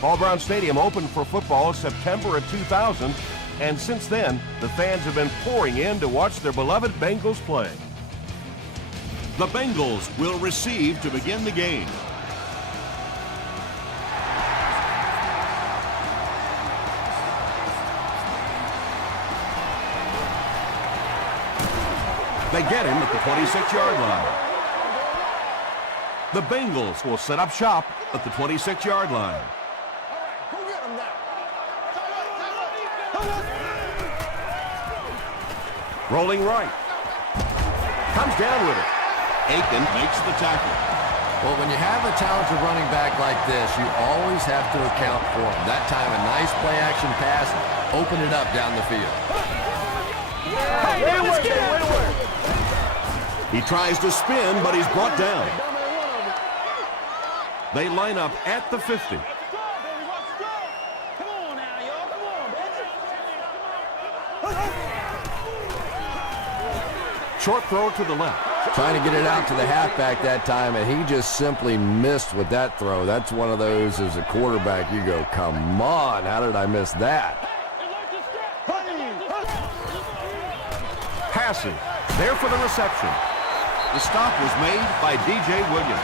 Paul Brown Stadium opened for football September of 2000, and since then, the fans have been pouring in to watch their beloved Bengals play. The Bengals will receive to begin the game. They get him at the 26-yard line. The Bengals will set up shop at the 26-yard line. Rolling right. Comes down with it. Aiken makes the tackle. Well, when you have a talented running back like this, you always have to account for him. That time, a nice play-action pass, open it up down the field. He tries to spin, but he's brought down. They line up at the 50. Short throw to the left. Trying to get it out to the halfback that time, and he just simply missed with that throw. That's one of those, as a quarterback, you go, come on, how did I miss that? Passing. There for the reception. The stop was made by DJ Williams.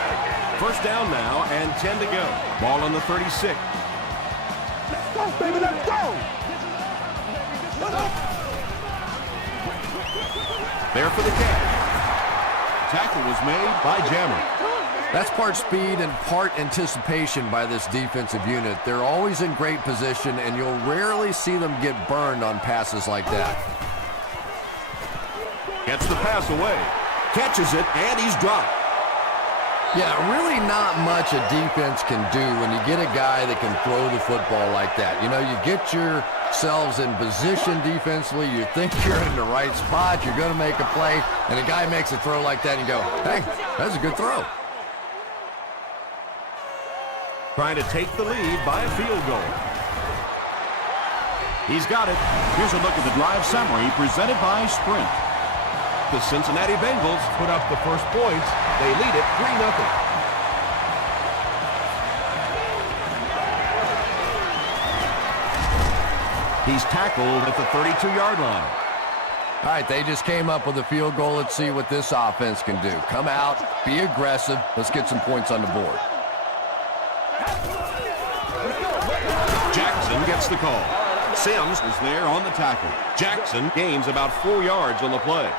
First down now and 10 to go. Ball on the 36. Let's go, baby, let's go! There for the catch. Tackle was made by Jammer. That's part speed and part anticipation by this defensive unit. They're always in great position, and you'll rarely see them get burned on passes like that. Gets the pass away. Catches it, and he's dropped. Yeah, really not much a defense can do when you get a guy that can throw the football like that. You know, you get yourselves in position defensively, you think you're in the right spot, you're going to make a play, and a guy makes a throw like that, and you go, hey, that's a good throw. Trying to take the lead by a field goal. He's got it. Here's a look at the drive summary presented by Sprint. The Cincinnati Bengals put up the first points. They lead it 3-0. He's tackled at the 32-yard line. All right, they just came up with a field goal. Let's see what this offense can do. Come out, be aggressive. Let's get some points on the board. Jackson gets the call. Sims is there on the tackle. Jackson gains about 4 yards on the play.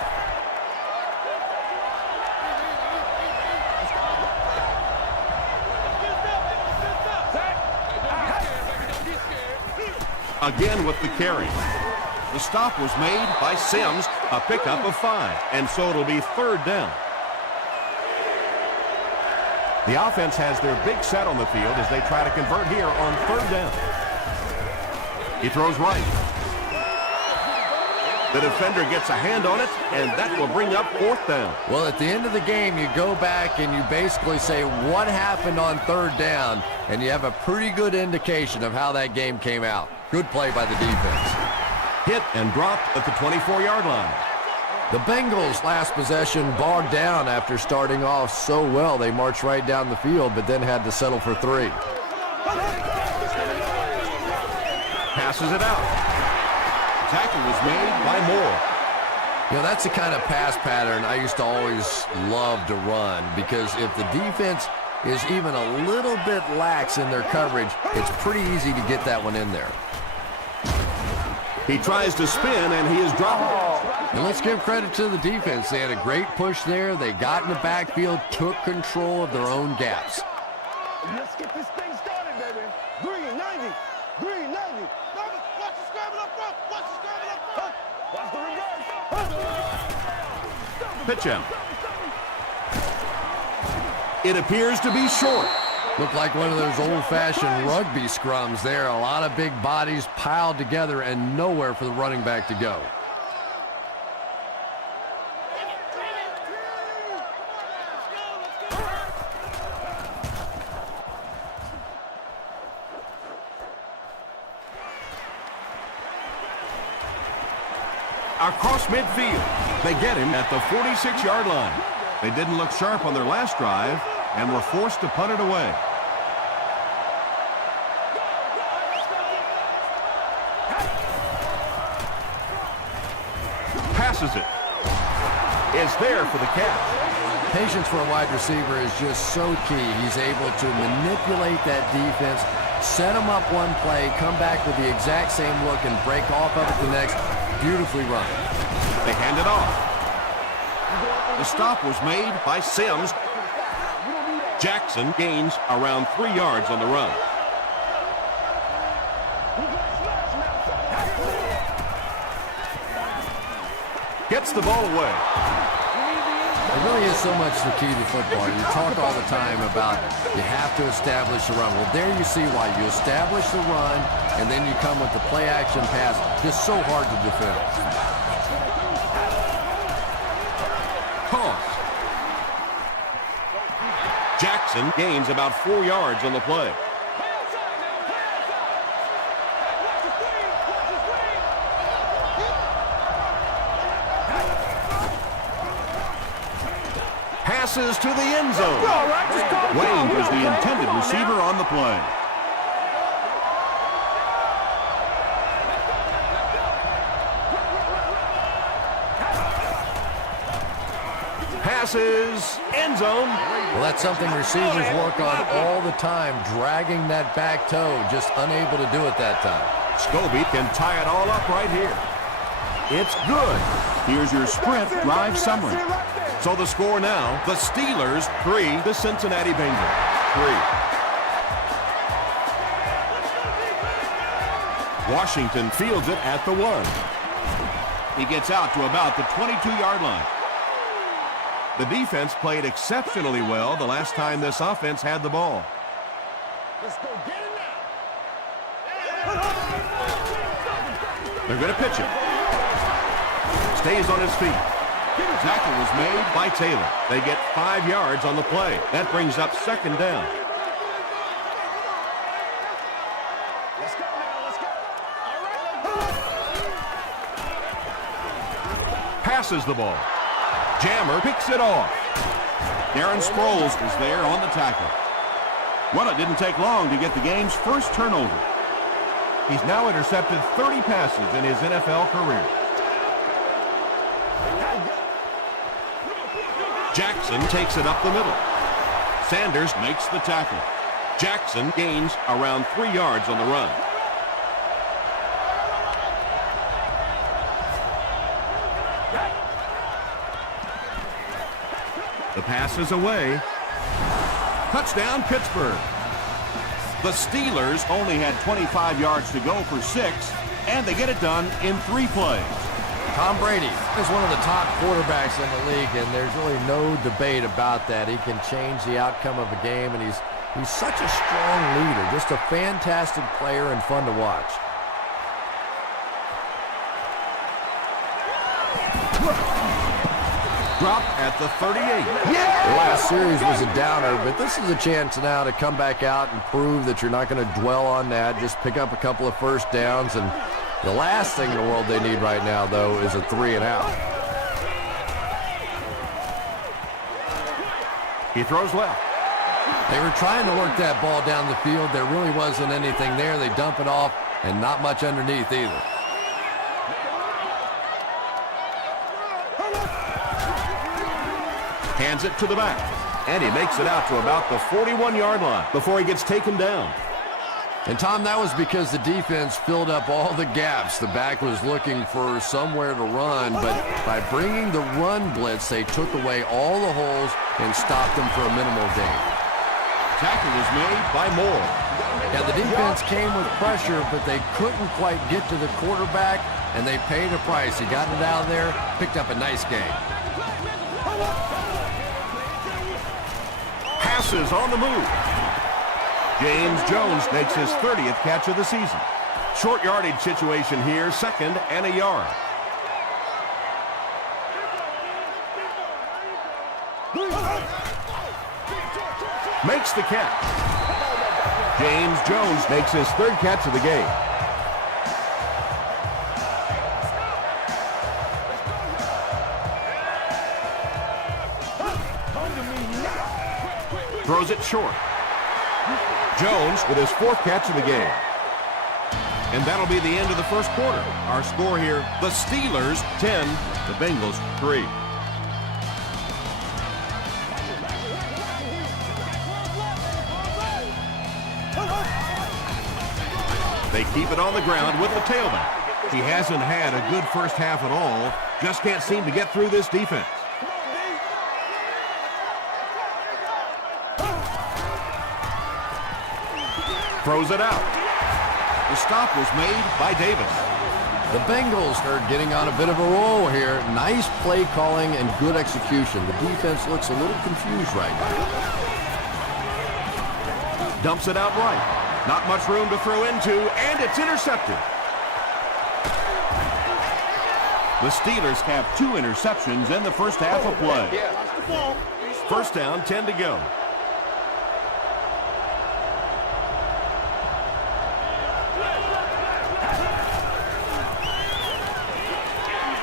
Again with the carry. The stop was made by Sims, A pickup of 5, and so it'll be third down. The offense has their big set on the field as they try to convert here on third down. He throws right. The defender gets a hand on it, and that will bring up fourth down. Well, at the end of the game, you go back and you basically say what happened on third down, and you have a pretty good indication of how that game came out. Good play by the defense. Hit and dropped at the 24-yard line. The Bengals' last possession bogged down after starting off so well. They marched right down the field, but then had to settle for 3. Passes it out. tackle was made by Moore. You know, that's the kind of pass pattern I used to always love to run, because if the defense is even a little bit lax in their coverage, it's pretty easy to get that one in there. He tries to spin, and he is dropped. And let's give credit to the defense. They had a great push there. They got in the backfield, took control of their own gaps. Let's get this thing started, baby. Green 90. Green 90. Watch the scramble up front. Watch the scramble up front. Watch the reverse. Pitch out. It appears to be short. Looked like one of those old-fashioned rugby scrums there. A lot of big bodies piled together and nowhere for the running back to go. Across midfield, they get him at the 46-yard line. They didn't look sharp on their last drive and were forced to punt it away. passes it. It's there for the catch. Patience for a wide receiver is just so key. He's able to manipulate that defense, set them up one play, come back with the exact same look, and break off of it the next. Beautifully run. They hand it off. The stop was made by Sims. Jackson gains around 3 yards on the run. Gets the ball away. It really is so much the key to football. You talk all the time about you have to establish the run. Well, there you see why. You establish the run, and then you come with the play-action pass. Just so hard to defend. Toss. Jackson gains about 4 yards on the play. Passes to the end zone. Wayne was the intended receiver on the play. Passes, end zone. Well, that's something receivers work on all the time, dragging that back toe, just unable to do it that time. Scobie can tie it all up right here. It's good. Here's your sprint drive summary. So the score now, the Steelers 3, the Cincinnati Bengals 3. Washington fields it at the 1. He gets out to about the 22-yard line. The defense played exceptionally well the last time this offense had the ball. Let's go get it now. They're going to pitch it. Stays on his feet. Tackle was made by Taylor. They get 5 yards on the play. That brings up second down. Let's go now. Let's go. Passes the ball. Jammer picks it off. Darren Sproles is there on the tackle. Well, it didn't take long to get the game's first turnover. He's now intercepted 30 passes in his NFL career. Jackson takes it up the middle. Sanders makes the tackle. Jackson gains around 3 yards on the run. The pass is away. Touchdown, Pittsburgh. The Steelers only had 25 yards to go for 6, and they get it done in 3 plays. Tom Brady is one of the top quarterbacks in the league, and there's really no debate about that. He can change the outcome of a game, and he's such a strong leader, just a fantastic player and fun to watch. Dropped at the 38. The last series was a downer, but this is a chance now to come back out and prove that you're not going to dwell on that. Just pick up a couple of first downs, and the last thing in the world they need right now, though, is a 3-and-out. He throws left. They were trying to work that ball down the field. There really wasn't anything there. They dump it off, and not much underneath either. Hands it to the back. And he makes it out to about the 41-yard line before he gets taken down. And, Tom, that was because the defense filled up all the gaps. The back was looking for somewhere to run, but by bringing the run blitz, they took away all the holes and stopped them for a minimal gain. Tackle was made by Moore. Yeah, the defense came with pressure, but they couldn't quite get to the quarterback, and they paid a price. He got it out of there, picked up a nice gain. Passes on the move. James Jones makes his 30th catch of the season. Short yardage situation here, 2nd and a yard. Makes the catch. James Jones makes his 3rd catch of the game. Throws it short. Jones with his 4th catch of the game. And that'll be the end of the first quarter. Our score here, the Steelers 10, the Bengals 3. They keep it on the ground with the tailback. He hasn't had a good first half at all. Just can't seem to get through this defense. Throws it out. The stop was made by Davis. The Bengals are getting on a bit of a roll here. Nice play calling and good execution. The defense looks a little confused right now. Dumps it out right. Not much room to throw into, and it's intercepted. The Steelers have 2 interceptions in the first half of play. First down, 10 to go.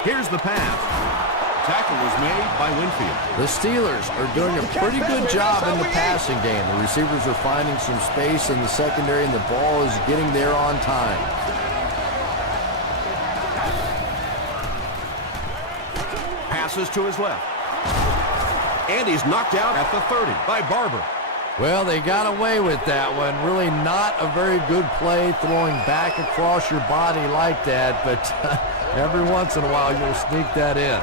Here's the pass. Tackle was made by Winfield. The Steelers are doing a pretty good job in the passing game. The receivers are finding some space in the secondary, and the ball is getting there on time. Passes to his left. And he's knocked out at the 30 by Barber. Well, they got away with that one. Really not a very good play throwing back across your body like that, but every once in a while you'll sneak that in.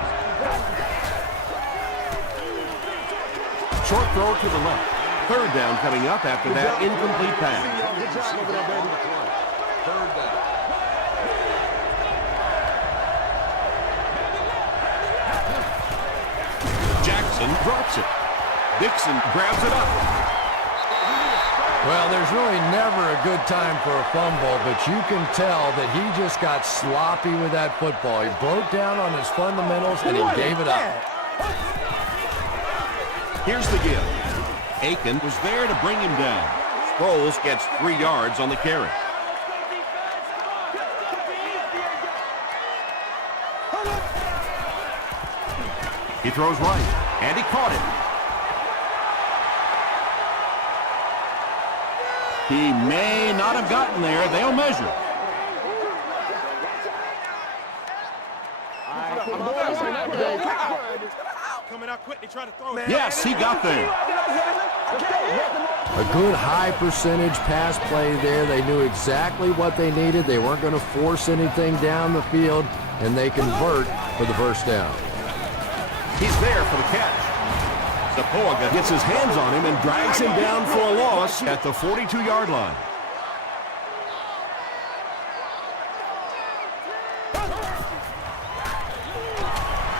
Short throw to the left. Third down coming up after that incomplete pass. Third down. Jackson drops it. Dixon grabs it up. Well, there's really never a good time for a fumble, but you can tell that he just got sloppy with that football. He broke down on his fundamentals, and he gave it up. Here's the give. Aiken was there to bring him down. Sproles gets 3 yards on the carry. He throws right, and he caught it. He may not have gotten there. They'll measure. Coming out quickly, trying to throw it. Yes, he got there. A good high percentage pass play there. They knew exactly what they needed. They weren't going to force anything down the field, and they convert for the first down. He's there for the catch. Zapoga gets his hands on him and drags him down for a loss at the 42-yard line.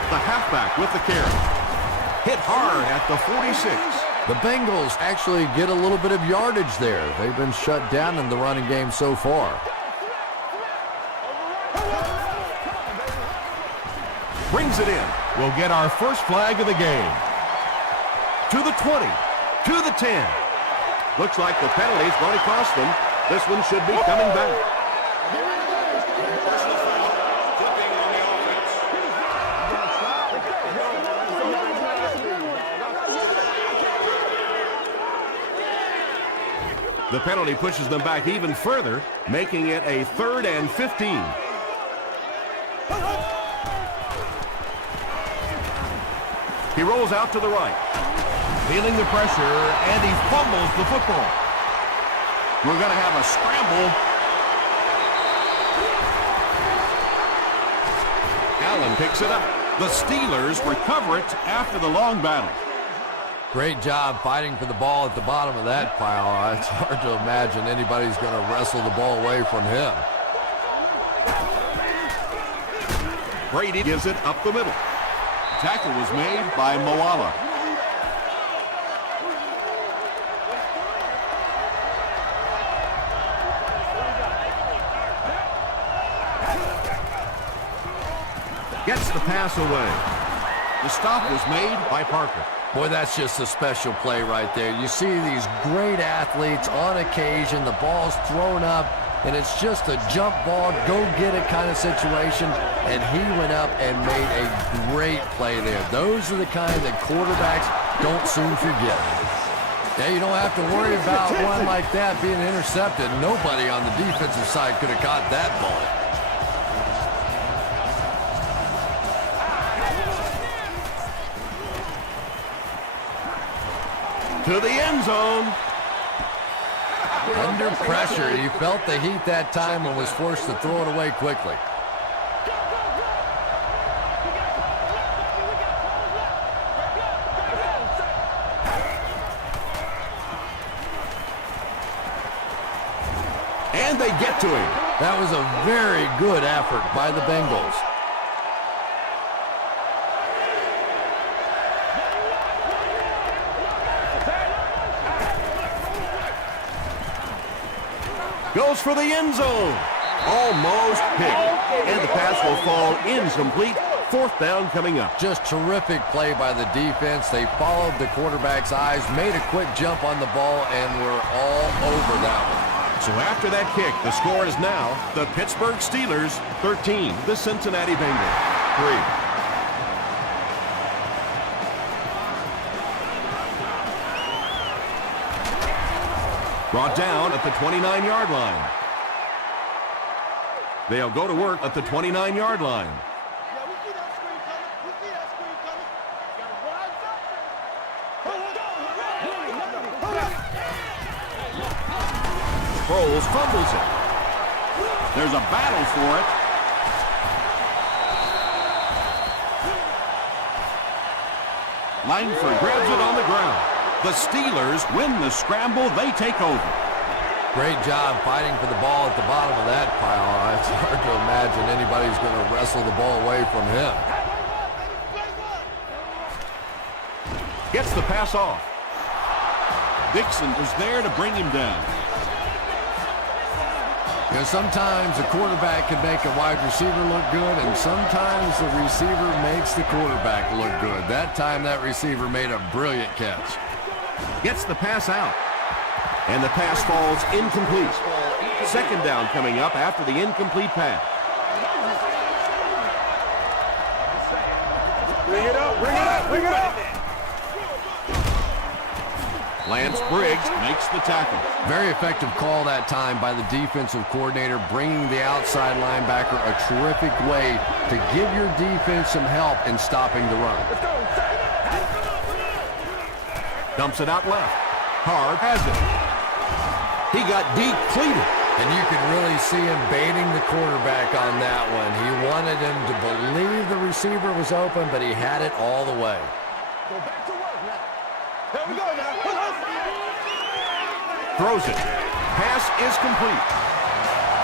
The halfback with the carry. Hit hard at the 46. The Bengals actually get a little bit of yardage there. They've been shut down in the running game so far. Brings it in. We'll get our first flag of the game. To the 20. To the 10. Looks like the penalty's going to cost them. This one should be coming back. The penalty pushes them back even further, making it a 3rd and 15. He rolls out to the right. Feeling the pressure, and he fumbles the football. We're going to have a scramble. Allen picks it up. The Steelers recover it after the long battle. Great job fighting for the ball at the bottom of that pile. It's hard to imagine anybody's going to wrestle the ball away from him. Brady gives it up the middle. Tackle was made by Moala. Gets the pass away. The stop was made by Parker. Boy, that's just a special play right there. You see these great athletes on occasion, the ball's thrown up, and it's just a jump ball, go get it kind of situation, and he went up and made a great play there. Those are the kind that quarterbacks don't soon forget. Yeah, you don't have to worry about one like that being intercepted. Nobody on the defensive side could have caught that ball. To the end zone. Under pressure, he felt the heat that time and was forced to throw it away quickly. And they get to him. That was a very good effort by the Bengals. Goes for the end zone. Almost picked. And the pass will fall incomplete. Fourth down coming up. Just terrific play by the defense. They followed the quarterback's eyes, made a quick jump on the ball, and were all over that one. So after that kick, the score is now the Pittsburgh Steelers 13, the Cincinnati Bengals 3. Brought down at the 29-yard line. They'll go to work at the 29-yard line. Yeah, we see that screen coming. We see that screen coming. Got to rise up. Foles fumbles it. There's a battle for it. Langford grabs it on the ground. The Steelers win the scramble. They take over. Great job fighting for the ball at the bottom of that pile. It's hard to imagine anybody's going to wrestle the ball away from him. Gets the pass off. Dixon was there to bring him down. You know, sometimes a quarterback can make a wide receiver look good, and sometimes the receiver makes the quarterback look good. That time, that receiver made a brilliant catch. Gets the pass out. And the pass falls incomplete. Second down coming up after the incomplete pass. Bring it up, bring it up, bring it up. Lance Briggs makes the tackle. Very effective call that time by the defensive coordinator, bringing the outside linebacker a terrific way to give your defense some help in stopping the run. Dumps it out left. Hard has it. He got depleted. And you can really see him baiting the quarterback on that one. He wanted him to believe the receiver was open, but he had it all the way. Go back to work now. Here we go now. Throws it. Pass is complete.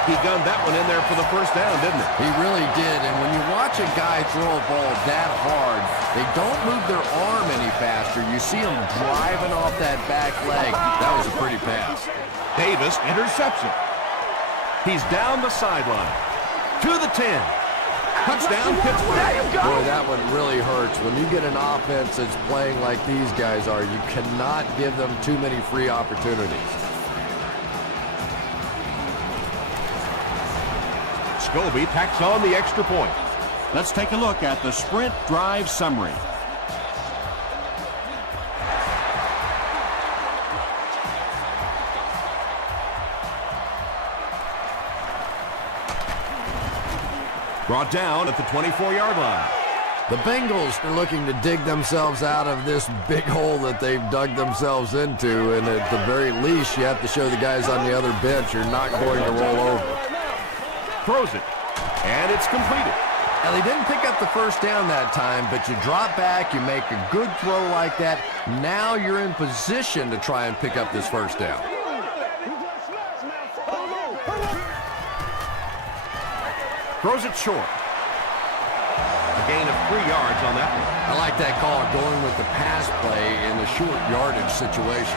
He gunned that one in there for the first down, didn't he? He really did, and when you watch a guy throw a ball that hard, they don't move their arm any faster. You see him driving off that back leg. That was a pretty pass. Davis intercepts it. He's down the sideline. To the 10. Touchdown, Pittsburgh. Boy, that one really hurts. When you get an offense that's playing like these guys are, you cannot give them too many free opportunities. Scobie tacks on the extra point. Let's take a look at the sprint drive summary. Brought down at the 24-yard line. The Bengals are looking to dig themselves out of this big hole that they've dug themselves into, and at the very least, you have to show the guys on the other bench you're not going to roll over. Throws it, and it's completed. Now, they didn't pick up the first down that time, but you drop back, you make a good throw like that. Now you're in position to try and pick up this first down. Throws it short. A gain of 3 yards on that one. I like that call, going with the pass play in the short yardage situation.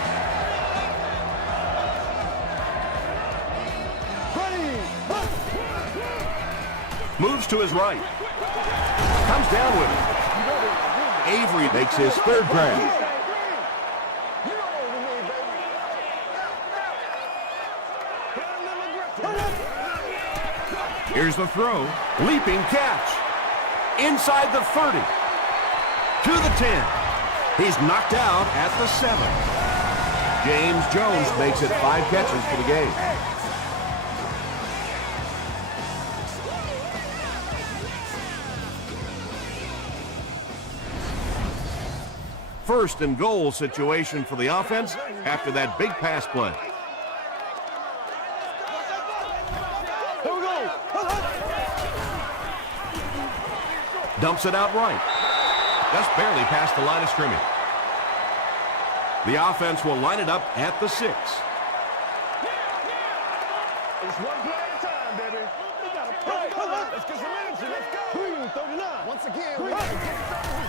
Moves to his right. Comes down with it. Avery makes his third grab. Here's the throw. Leaping catch. Inside the 30. To the 10. He's knocked out at the 7. James Jones makes it 5 catches for the game. First and goal situation for the offense after that big pass play. Here we go. Dumps it out right. Just barely past the line of scrimmage. The offense will line it up at the 6. It's one play at a time, baby. We got to play. Let's get some energy. Let's go. Green, 39. Once again, we got to get started.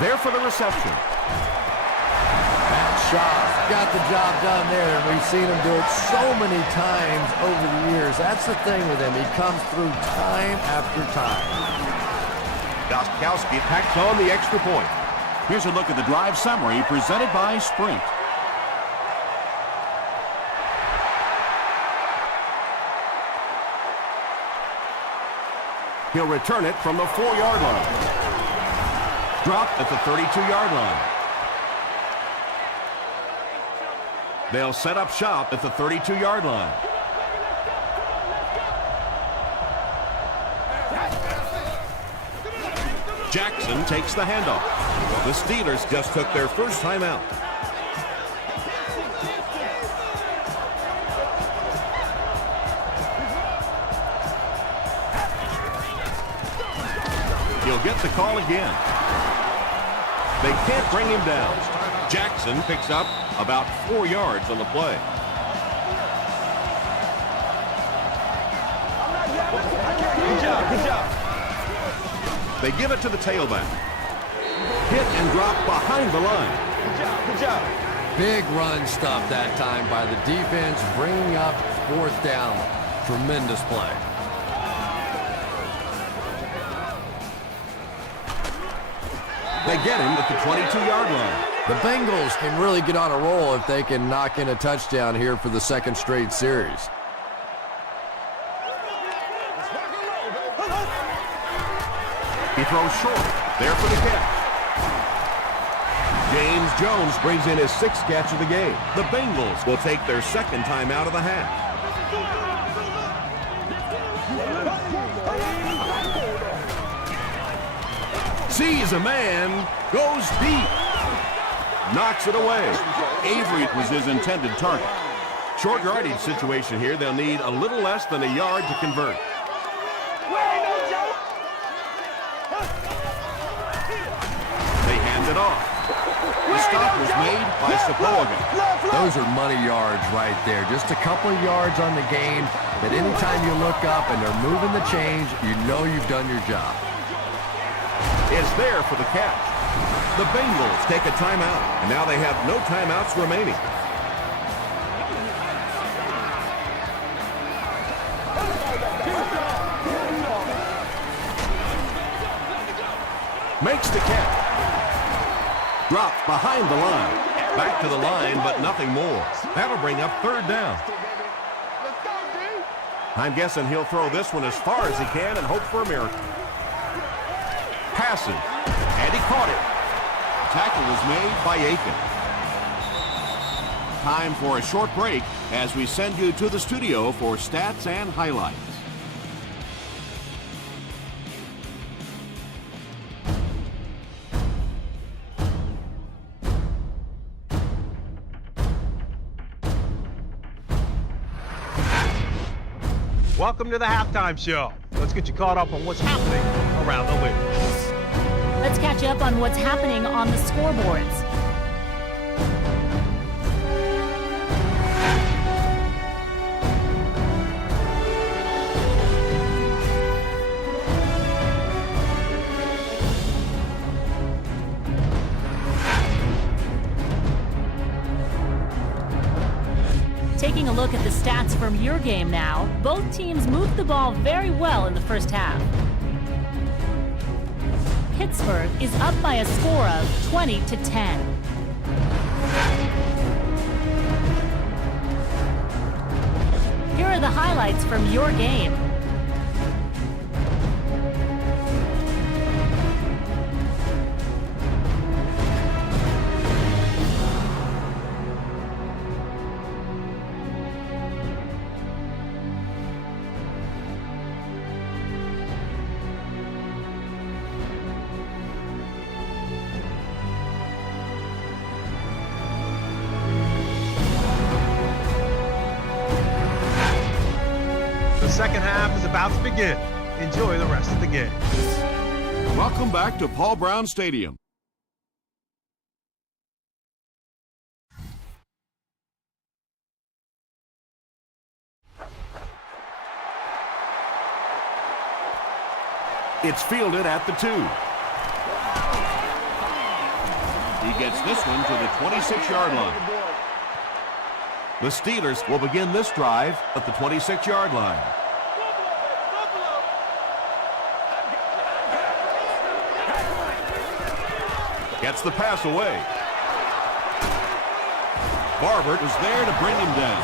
There for the reception. Matt Shaw got the job done there, and we've seen him do it so many times over the years. That's the thing with him. He comes through time after time. Gostkowski packs on the extra point. Here's a look at the drive summary presented by Sprint. He'll return it from the 4-yard line. Dropped at the 32-yard line. They'll set up shop at the 32-yard line. Jackson takes the handoff. The Steelers just took their first time out. He'll get the call again. They can't bring him down. Jackson picks up about 4 yards on the play. Good job, good job. They give it to the tailback. Hit and drop behind the line. Good job, good job. Big run stop that time by the defense, bringing up 4th down. Tremendous play. They get him at the 22-yard line. The Bengals can really get on a roll if they can knock in a touchdown here for the 2nd straight series. He throws short. There for the catch. James Jones brings in his 6th catch of the game. The Bengals will take their 2nd time out of the half. Sees a man, goes deep. Knocks it away. Avery was his intended target. Short yardage situation here. They'll need a little less than a yard to convert. They hand it off. The stop was made by Sepulveda. Those are money yards right there. Just a couple of yards on the game. But anytime you look up and they're moving the change, you know you've done your job. Is there for the catch. The Bengals take a timeout, and now they have no timeouts remaining. Makes the catch. Dropped behind the line. Back to the line, but nothing more. That'll bring up 3rd down. I'm guessing he'll throw this one as far as he can and hope for a miracle. Passing, and he caught it. Tackle was made by Aiken. Time for a short break as we send you to the studio for stats and highlights. Welcome to the halftime show. Let's get you caught up on what's happening around the league. Let's catch you up on what's happening on the scoreboards. Taking a look at the stats from your game now, both teams moved the ball very well in the first half. Pittsburgh is up by a score of 20-10. Here are the highlights from your game. second half is about to begin. Enjoy the rest of the game. Welcome back to Paul Brown Stadium. It's fielded at the 2. He gets this one to the 26-yard line. The Steelers will begin this drive at the 26-yard line. Gets the pass away. Barber was there to bring him down.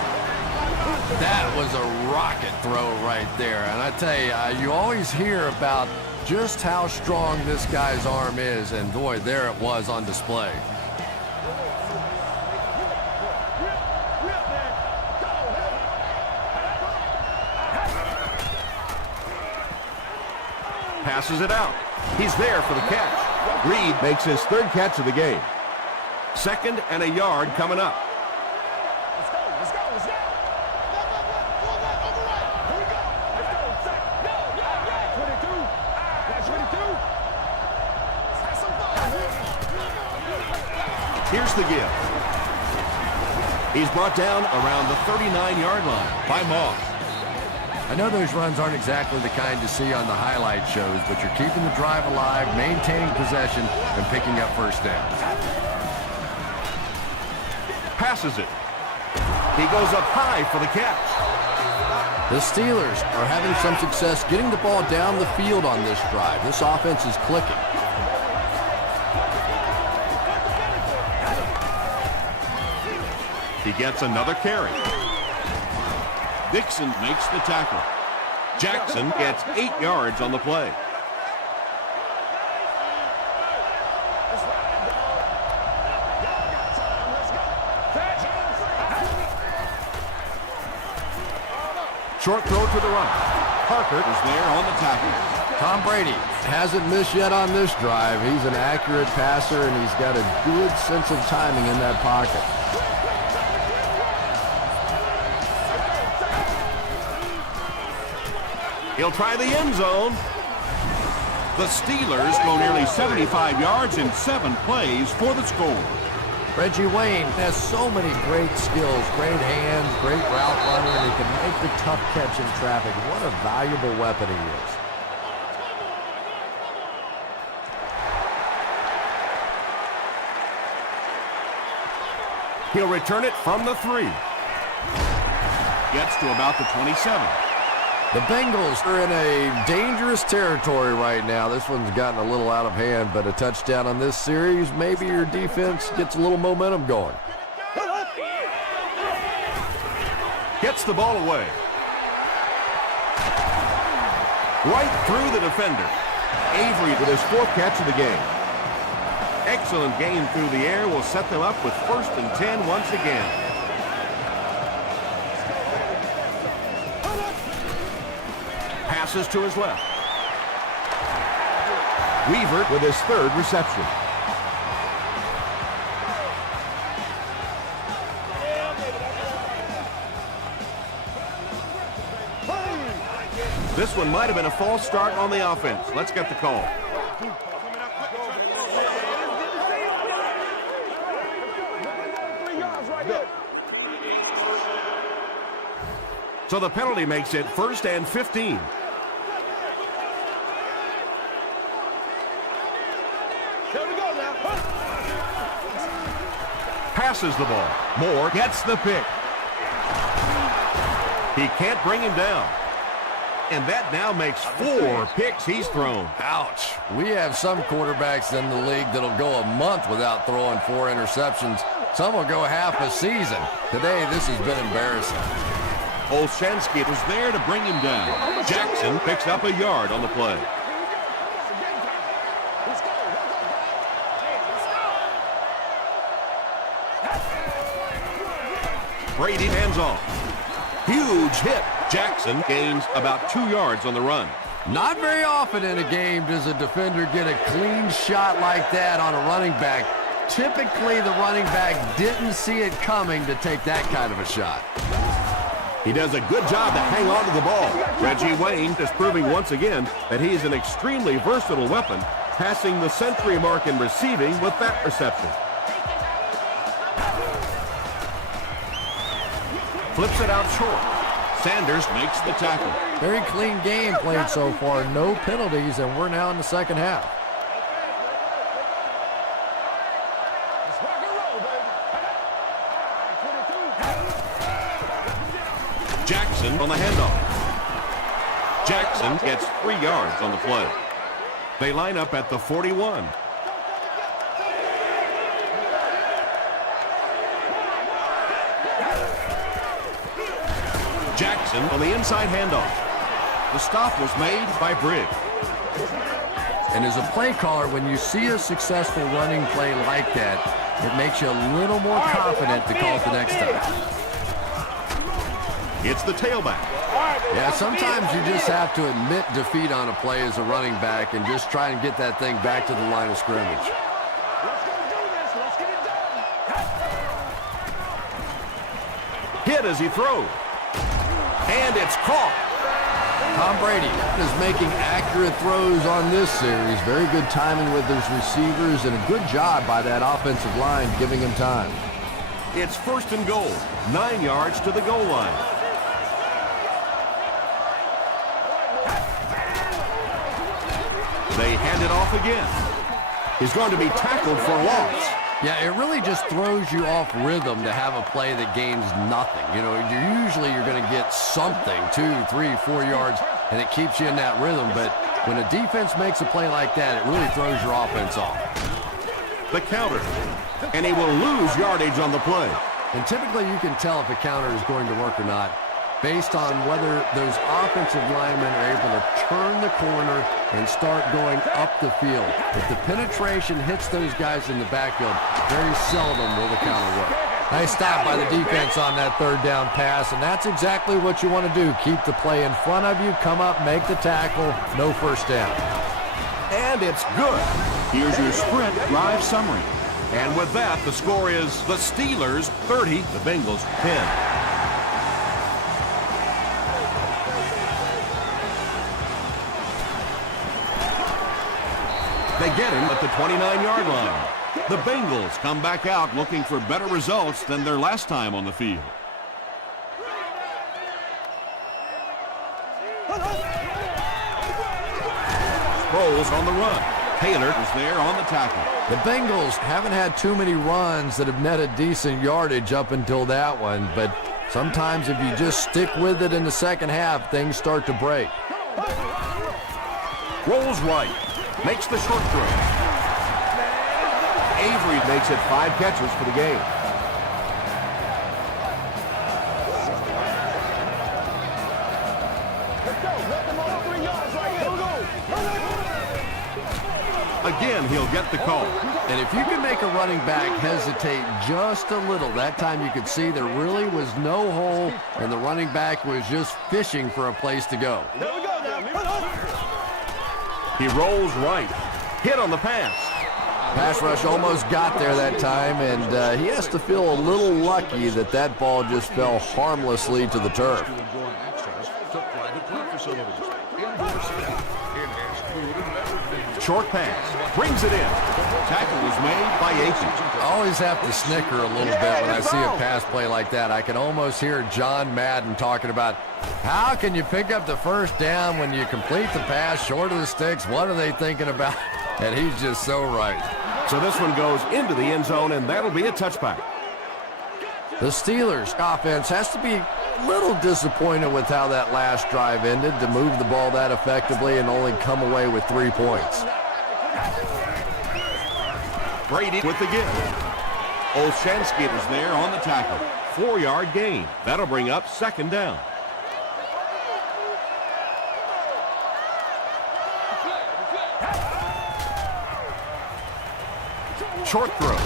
That was a rocket throw right there. And I tell you, you always hear about just how strong this guy's arm is. And boy, there it was on display. Passes it out. He's there for the catch. Reed makes his 3rd catch of the game. 2nd and a yard coming up. Let's go. Here we go. Let's go. 22. Watch 22. Have some fun. Here's the give. He's brought down around the 39-yard line by Moss. I know those runs aren't exactly the kind to see on the highlight shows, but you're keeping the drive alive, maintaining possession, and picking up first downs. Passes it. He goes up high for the catch. The Steelers are having some success getting the ball down the field on this drive. This offense is clicking. He gets another carry. Dixon makes the tackle. Jackson gets 8 yards on the play. Short throw to the right. Parker is there on the tackle. Tom Brady hasn't missed yet on this drive. He's an accurate passer, and he's got a good sense of timing in that pocket. He'll try the end zone. The Steelers go nearly 75 yards in 7 plays for the score. Reggie Wayne has so many great skills, great hands, great route runner, and he can make the tough catch in traffic. What a valuable weapon he is. He'll return it from the 3. Gets to about the 27. The Bengals are in a dangerous territory right now. This one's gotten a little out of hand, but a touchdown on this series, maybe your defense gets a little momentum going. Gets the ball away. Right through the defender. Avery with his 4th catch of the game. Excellent game through the air will set them up with 1st and 10 once again. Passes to his left. Weaver with his 3rd reception. This one might have been a false start on the offense. Let's get the call. So the penalty makes it 1st and 15. Passes the ball. Moore gets the pick. He can't bring him down. And that now makes 4 picks he's thrown. Ouch. We have some quarterbacks in the league that'll go a month without throwing 4 interceptions. Some will go half a season. Today, this has been embarrassing. Olshansky was there to bring him down. Jackson picks up a yard on the play. Brady hands off. Huge hit. Jackson gains about 2 yards on the run. Not very often in a game does a defender get a clean shot like that on a running back. Typically, the running back didn't see it coming to take that kind of a shot. He does a good job to hang on to the ball. Reggie Wayne is proving once again that he's an extremely versatile weapon, passing the century mark in receiving with that reception. Flips it out short. Sanders makes the tackle. Very clean game played so far. No penalties, and we're now in the second half. Jackson on the handoff. Jackson gets 3 yards on the play. They line up at the 41. Jackson on the inside handoff. The stop was made by Briggs. And as a play caller, when you see a successful running play like that, it makes you a little more confident to call it the next time. It's the tailback. Yeah, sometimes you just have to admit defeat on a play as a running back and just try and get that thing back to the line of scrimmage. Hit as he throws. And it's caught. Tom Brady is making accurate throws on this series. Very good timing with his receivers and a good job by that offensive line giving him time. It's 1st and goal. 9 yards to the goal line. They hand it off again. He's going to be tackled for loss. Yeah, it really just throws you off rhythm to have a play that gains nothing. You know, you're going to get something, 2, 3, 4 yards, and it keeps you in that rhythm. But when a defense makes a play like that, it really throws your offense off. The counter. And he will lose yardage on the play. And typically you can tell if a counter is going to work or not based on whether those offensive linemen are able to turn the corner and start going up the field. If the penetration hits those guys in the backfield, very seldom will the counter work. Nice stop by the defense on that 3rd down pass, and that's exactly what you want to do. Keep the play in front of you, come up, make the tackle, no first down. And it's good. Here's your sprint drive summary. And with that, the score is the Steelers 30, the Bengals 10. They get him at the 29-yard line. The Bengals come back out looking for better results than their last time on the field. Sproles on the run. Taylor is there on the tackle. The Bengals haven't had too many runs that have netted decent yardage up until that one, but sometimes if you just stick with it in the second half, things start to break. Rolls right. Makes the short throw. Avery makes it 5 catches for the game. Again, he'll get the call. And if you can make a running back hesitate just a little, that time you could see there really was no hole, and the running back was just fishing for a place to go. He rolls right. Hit on the pass. Pass rush almost got there that time, and he has to feel a little lucky that that ball just fell harmlessly to the turf. Short pass. Brings it in. Tackle was made by Aiken. I always have to snicker a little bit when I see a pass play like that. I can almost hear John Madden talking about how can you pick up the first down when you complete the pass short of the sticks? What are they thinking about? And he's just so right. So this one goes into the end zone, and that'll be a touchback. The Steelers offense has to be a little disappointed with how that last drive ended to move the ball that effectively and only come away with 3 points. Brady with the give. Olshansky is there on the tackle. 4-yard gain. That'll bring up 2nd down. Short throw.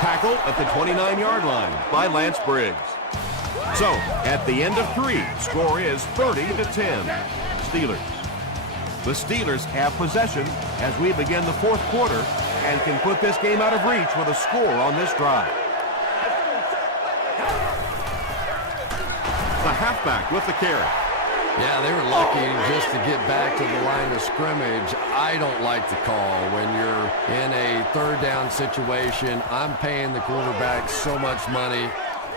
Tackle at the 29-yard line by Lance Briggs. So, at the end of 3, score is 30-10. Steelers. The Steelers have possession as we begin the 4th quarter and can put this game out of reach with a score on this drive. halfback with the carry. Yeah, they were lucky just to get back to the line of scrimmage. I don't like the call when you're in a third down situation. I'm paying the quarterback so much money.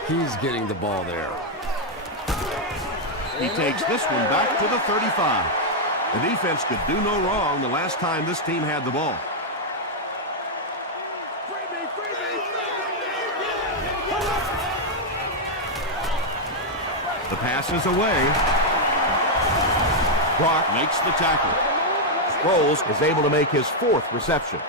He's getting the ball there. He takes this one back to the 35. The defense could do no wrong the last time this team had the ball. The pass is away. Brock makes the tackle. Sproles is able to make his 4th reception.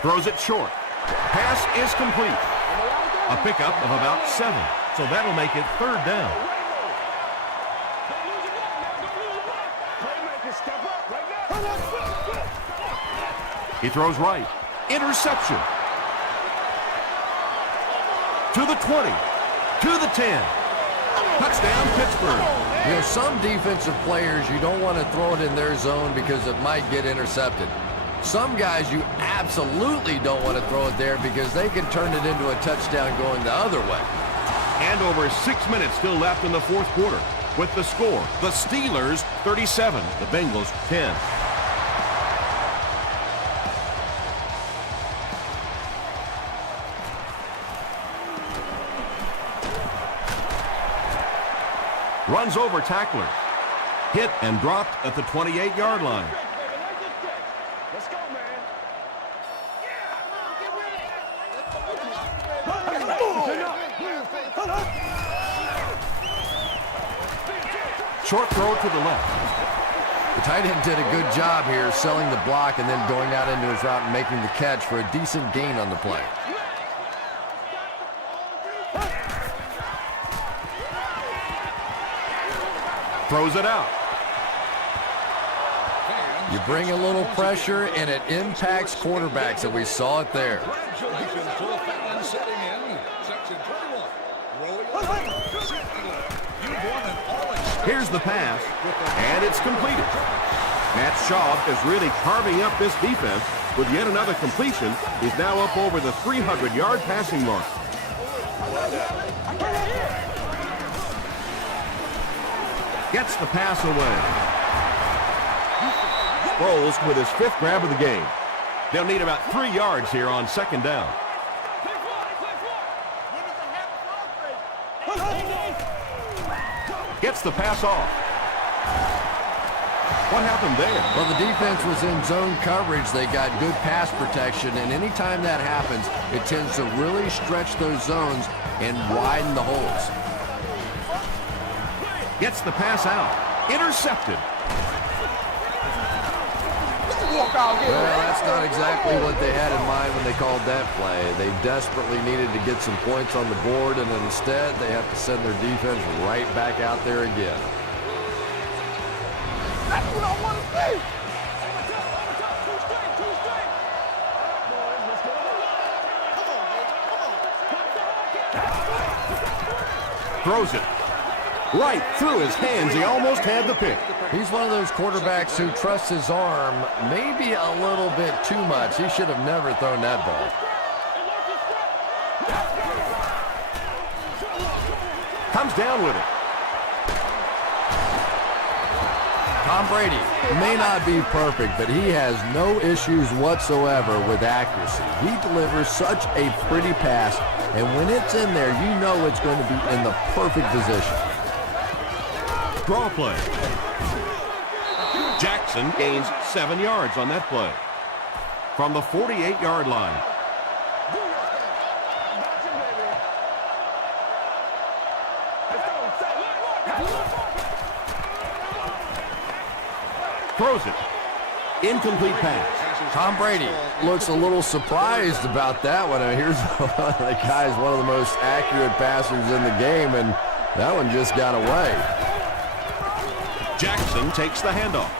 Throws it short. Pass is complete. A pickup of about 7. So that'll make it 3rd down. He throws right. Interception. To the 20. To the 10. Touchdown, Pittsburgh. You know, some defensive players, you don't want to throw it in their zone because it might get intercepted. Some guys, you absolutely don't want to throw it there because they can turn it into a touchdown going the other way. And over 6 minutes still left in the 4th quarter. With the score, the Steelers 37, the Bengals 10. Runs over tacklers. Hit and dropped at the 28-yard line. Let's go, man. Short throw to the left. The tight end did a good job here selling the block and then going out into his route and making the catch for a decent gain on the play. Throws it out. You bring a little pressure and it impacts quarterbacks, and we saw it there. Congratulations to the fans setting in. Section 21. Rolling on. You've won an all-experience. Here's the pass, and it's completed. Matt Schaub is really carving up this defense with yet another completion. He's now up over the 300-yard passing mark. Gets the pass away. Sproles with his 5th grab of the game. They'll need about 3 yards here on 2nd down. Gets the pass off. What happened there? Well, the defense was in zone coverage. They got good pass protection, and anytime that happens, it tends to really stretch those zones and widen the holes. Gets the pass out. Intercepted. Well, that's not exactly what they had in mind when they called that play. They desperately needed to get some points on the board, and instead they have to send their defense right back out there again. That's what I want to see. Throws it. Right through his hands. He almost had the pick. He's one of those quarterbacks who trusts his arm maybe a little bit too much. He should have never thrown that ball. Comes down with it. Tom Brady may not be perfect, but he has no issues whatsoever with accuracy. He delivers such a pretty pass, and when it's in there, you know it's going to be in the perfect position. Draw play. Jackson gains 7 yards on that play. From the 48-yard line. Throws it. Incomplete pass. Tom Brady looks a little surprised about that one. And here's the guy's one of the most accurate passers in the game, and that one just got away. Jackson takes the handoff.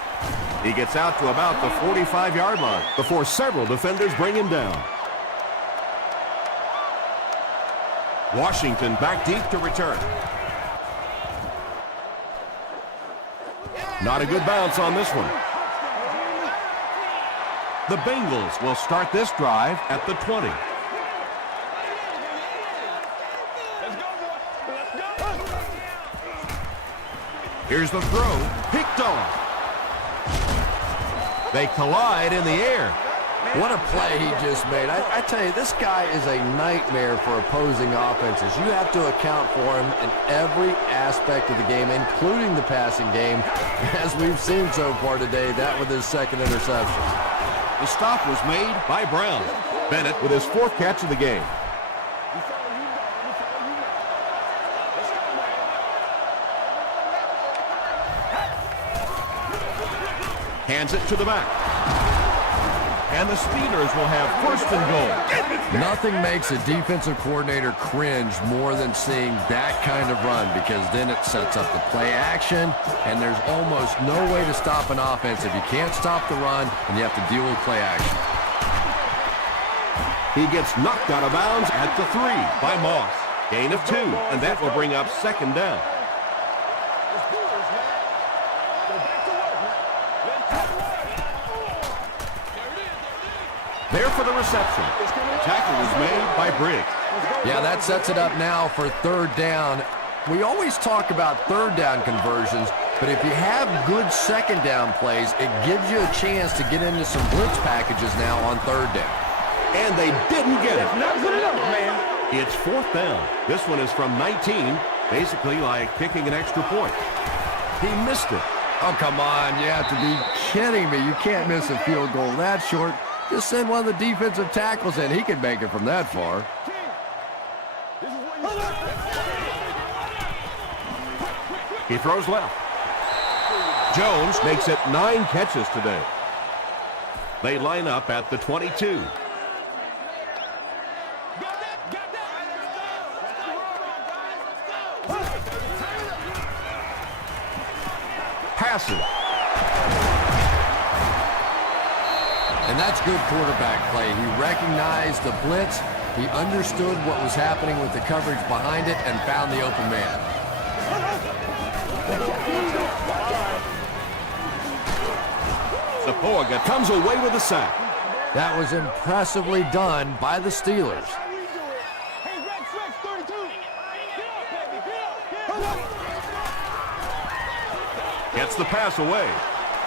He gets out to about the 45-yard line before several defenders bring him down. Washington back deep to return. Not a good bounce on this one. The Bengals will start this drive at the 20. Let's go, boy. Let's go. Here's the throw, picked off. They collide in the air. What a play he just made. I tell you, this guy is a nightmare for opposing offenses. You have to account for him in every aspect of the game, including the passing game. As we've seen so far today, that with his second interception. The stop was made by Brown. Bennett with his 4th catch of the game. Hands it to the back. And the Steelers will have 1st and goal. Nothing makes a defensive coordinator cringe more than seeing that kind of run, because then it sets up the play action, and there's almost no way to stop an offense if you can't stop the run and you have to deal with play action. He gets knocked out of bounds at the 3 by Moss. Gain of 2, and that will bring up 2nd down. There for the reception. Tackle is made by Briggs. Yeah, that sets it up now for 3rd down. We always talk about 3rd down conversions, but if you have good 2nd down plays, it gives you a chance to get into some blitz packages now on 3rd down. And they didn't get it. Not good enough, man. It's 4th down. This one is from 19, basically like kicking an extra point. He missed it. Oh, come on. You have to be kidding me. You can't miss a field goal that short. Just send one of the defensive tackles in. He can make it from that far. He throws left. Jones makes it 9 catches today. They line up at the 22. Passes. And that's good quarterback play. He recognized the blitz. He understood what was happening with the coverage behind it and found the open man. Zaporga comes away with a sack. That was impressively done by the Steelers. Gets the pass away.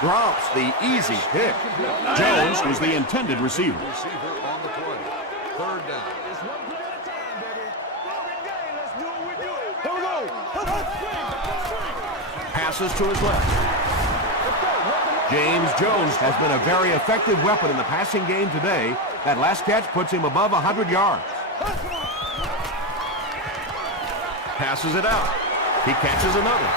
Drops the easy pick. Jones was the intended receiver. Receiver on the play. 3rd down. Passes to his left. James Jones has been a very effective weapon in the passing game today. That last catch puts him above 100 yards. Passes it out. He catches another.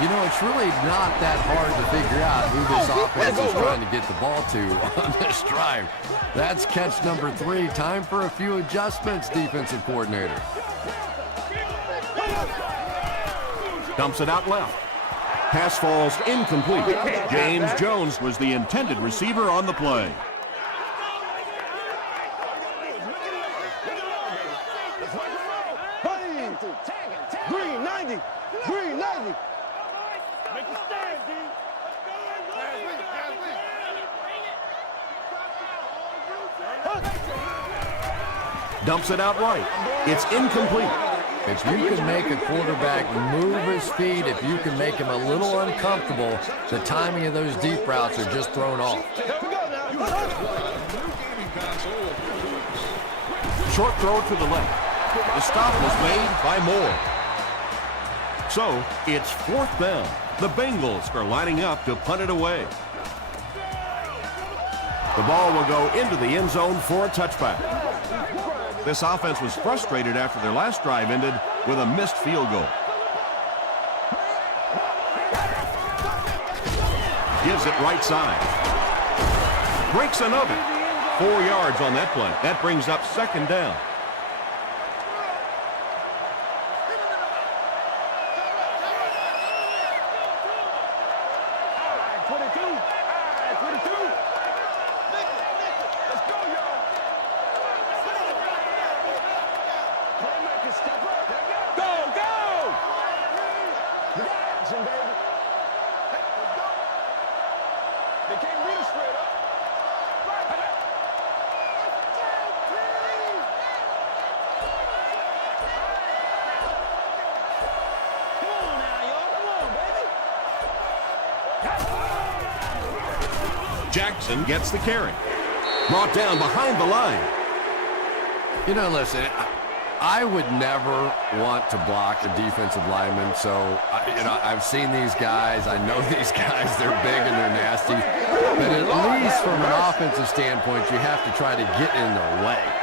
You know, it's really not that hard to figure out who this offense is trying to get the ball to on this drive. That's catch number 3. Time for a few adjustments, defensive coordinator. Dumps it out left. Pass falls incomplete. James Jones was the intended receiver on the play. Green 90. Green 90. Dumps it out right. It's incomplete. If you can make a quarterback move his feet, if you can make him a little uncomfortable, the timing of those deep routes are just thrown off. Short throw to the left. The stop was made by Moore. So, it's 4th down. The Bengals are lining up to punt it away. The ball will go into the end zone for a touchback. This offense was frustrated after their last drive ended with a missed field goal. Gives it right side. Breaks another. 4 yards on that play. That brings up 2nd down. Jackson gets the carry. Brought down behind the line. You know, listen, I would never want to block a defensive lineman, so, I've seen these guys. I know these guys. They're big and they're nasty. But at least from an offensive standpoint, you have to try to get in their way.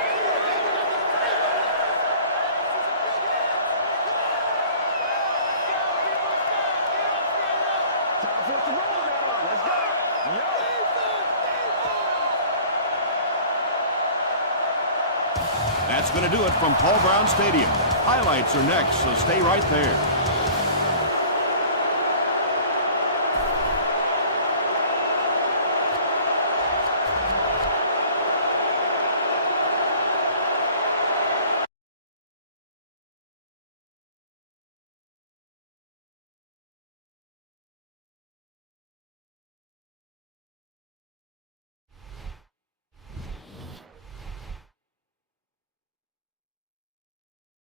That's going to do it from Paul Brown Stadium. Highlights are next, so stay right there.